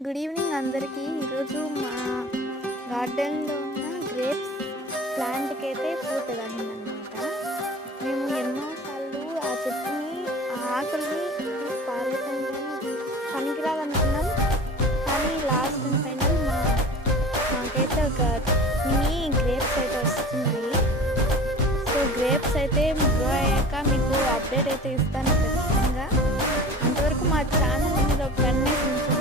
Good evening అందరికీ. ఈరోజు మా గార్డెన్‌లో ఉన్న గ్రేప్స్ ప్లాంట్‌కైతే పూత కాసిందనమాట. మేము ఎన్నో సార్లు ఆ చెట్టుని, ఆ ఆకుల్ని తీసి పారేసాం కానీ ఇది పనికిరాదనుకున్నాం. కానీ లాస్ట్ అండ్ ఫైనల్ మాకైతే ఒక మినీ గ్రేప్స్ అయితే వస్తున్నాయి. సో గ్రేప్స్ అయితే గ్రో అయ్యాక మీకు అప్డేట్ అయితే ఇస్తాను ఖచ్చితంగా. అంతవరకు మా ఛానల్ మీద ఒక కన్నేసి ఉంచండి.